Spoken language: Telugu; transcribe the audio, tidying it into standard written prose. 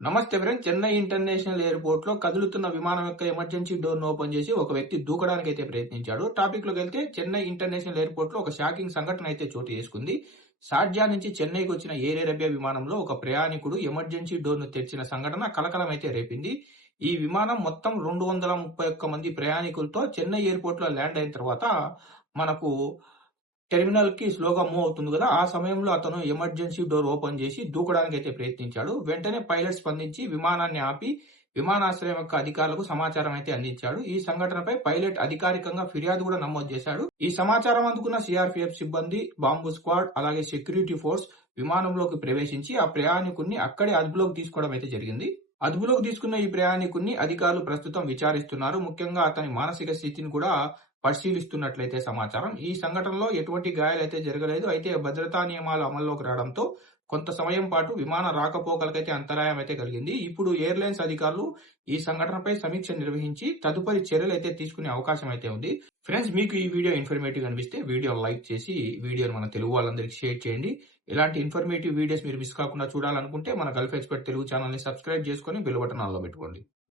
నమస్తే ఫ్రెండ్స్. చెన్నై ఇంటర్నేషనల్ ఎయిర్‌పోర్ట్‌లో కదులుతున్న విమానం యొక్క ఎమర్జెన్సీ డోర్‌ను ఓపెన్ చేసి ఒక వ్యక్తి దూకడానికైతే ప్రయత్నించాడు. టాపిక్‌లోకెళ్తే చెన్నై ఇంటర్నేషనల్ ఎయిర్‌పోర్ట్‌లో ఒక షాకింగ్ సంఘటన అయితే చోటు చేసుకుంది. షార్జా నుంచి చెన్నైకి వచ్చిన ఎయిర్ అరేబియా విమానంలో ఒక ప్రయాణికుడు ఎమర్జెన్సీ డోర్‌ను తెరిచిన సంఘటన కలకలమైతే రేపింది. ఈ విమానం మొత్తం 231 మంది ప్రయాణికులతో చెన్నై ఎయిర్‌పోర్ట్‌లో ల్యాండ్ అయిన తర్వాత మనకు టెర్మినల్‌కి స్లోగా మూవ్ అవుతుంది గదా! ఆ సమయంలో అతను ఎమర్జెన్సీ డోర్ ఓపెన్ జేసి దూకడానికైతే ప్రయత్నించాడు. వెంటనే పైలట్ స్పందించి విమానాన్ని ఆపి, విమానాశ్రయం యొక్క అధికారులకు సమాచారం అయితే అందించాడు. ఈ సంఘటనపై పైలట్ అధికారికంగా ఫిర్యాదు గూడా నమోదు చేశాడు. ఈ సమాచారం అందుకున్న సీఆర్‌పీఎఫ్ సిబ్బంది, బాంబు స్క్వాడ్, అలాగే సెక్యూరిటీ ఫోర్స్ విమానంలోకి ప్రవేశించి ఆ ప్రయాణికుడిని అక్కడే అదుపులోకి తీసుకోవడం అయితే జరిగింది. అదుపులోకి తీసుకున్న ఈ ప్రయాణికుడిని అధికారులు ప్రస్తుతం విచారిస్తున్నారు. ముఖ్యంగా అతని మానసిక స్థితిని కూడా పరిశీలిస్తున్నట్లయితే సమాచారం. ఈ సంఘటనలో ఎటువంటి గాయాలైతే జరగలేదు. అయితే భద్రతా నియమాలు అమల్లోకి రావడంతో కొంత సమయం పాటు విమాన రాకపోకలకైతే అంతరాయం అయితే కలిగింది. ఇప్పుడు ఎయిర్‌లైన్స్ అధికారులు ఈ సంఘటనపై సమీక్ష నిర్వహించి తదుపరి చర్యలైతే తీసుకునే అవకాశం అయితే ఉంది. ఫ్రెండ్స్, మీకు ఈ వీడియో ఇన్ఫర్మేటివ్ అనిపిస్తే వీడియో లైక్ చేసి వీడియోని మన తెలుగు వాళ్ళందరికీ షేర్ చేయండి. ఇలాంటి ఇన్ఫర్మేటివ్ వీడియోస్ మీరు మిస్ కాకుండా చూడాలనుకుంటే మన గల్ఫ్ ఎక్స్‌పర్ట్ తెలుగు ఛానెల్‌ని సబ్స్క్రైబ్ చేసుకొని బెల్ బటన్ ఆన్‌లో పెట్టుకోండి.